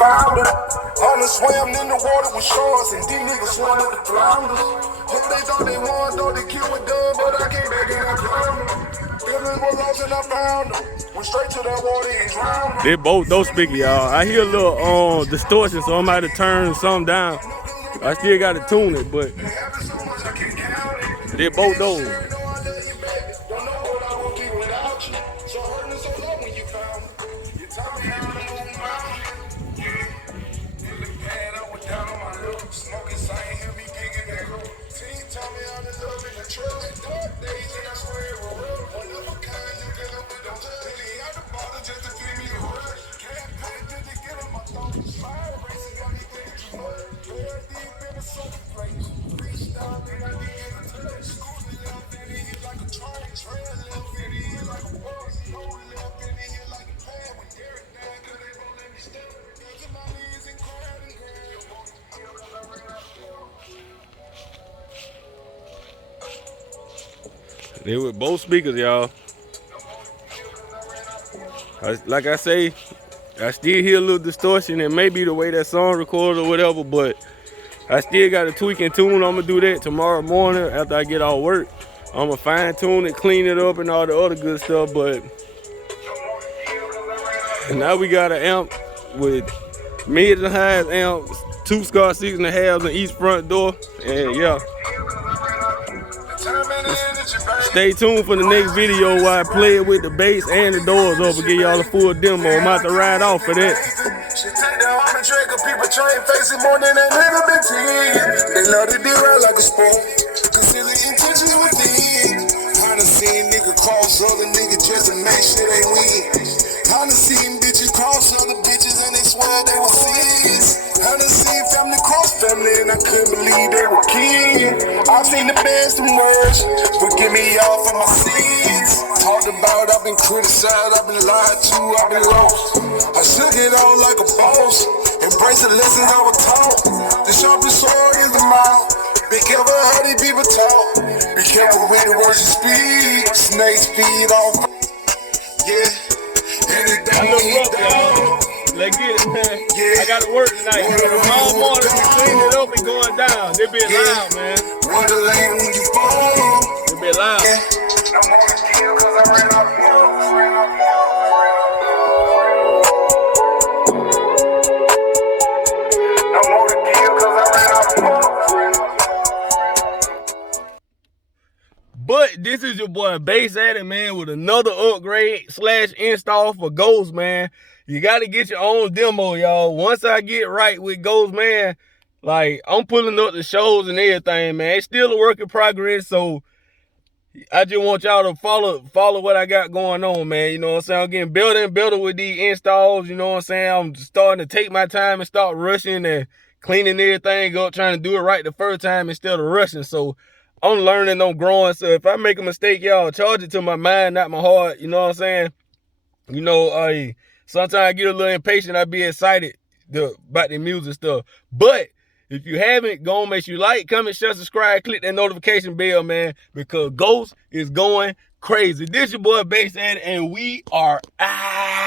found her. On the swam in the water with sharks, and these niggas swam at the flounders. Hope they thought they won, thought they killed with done, but I came back and I found them. Feelings were lost and I found them. Went straight to that water and drowned them. They both those speakers, y'all. I hear a little distortion, so I might have turned some down. I still got to tune it, but they both those. They were both speakers, y'all. Like I say, I still hear a little distortion, and maybe the way that song recorded or whatever, but I still got to tweak and tune. I'm going to do that tomorrow morning after I get off work. I'm going to fine tune it, clean it up, and all the other good stuff, but now we got an amp with mid to high amps, 2 Skar 6.5s in each front door, and yeah. Stay tuned for the next video where I play it with the bass and the doors up and give y'all a full demo. I'm about to ride off for that. People trying face it more than they never been seen. They love to do right like a sport. Concealing intentions within. I done seen nigga cross other niggas just to make sure they win. I done seen bitches cross other bitches and they swear they were sis. I done seen family cross family and I couldn't believe they were kin. I've seen the best and worst. Forgive me y'all for my sins. Talked about, I've been criticized, I've been lied to, I've been lost. I shook it all like a boss. Embrace the lessons I was taught. The sharpest sword is the mouth. Be careful how these people talk. Be careful with the words you speak. Snakes feed off. Yeah. Anything we eat down. Let's get it, man. Yeah. I got to work tonight. Tomorrow morning, we clean it up and going down. They be loud, man. Wonderland when you fall. They be loud. Yeah. I'm on the deal cause I ran out of But this is your boy Bass Addict, man, with another upgrade / install for Ghost, man. You got to get your own demo, y'all. Once I get right with Ghost, man, like, I'm pulling up the shows and everything, man. It's still a work in progress, so I just want y'all to follow what I got going on, man. You know what I'm saying? I'm getting better and better with these installs, you know what I'm saying? I'm starting to take my time and start rushing and cleaning everything up, trying to do it right the first time instead of rushing. So I'm learning, I'm growing. So if I make a mistake, y'all, charge it to my mind, not my heart. You know what I'm saying? You know, sometimes I get a little impatient. I be excited about the music stuff. But if you haven't, go on, make sure you like, comment, share, subscribe, click that notification bell, man, because Ghost is going crazy. This your boy Bass Addict, and we are out.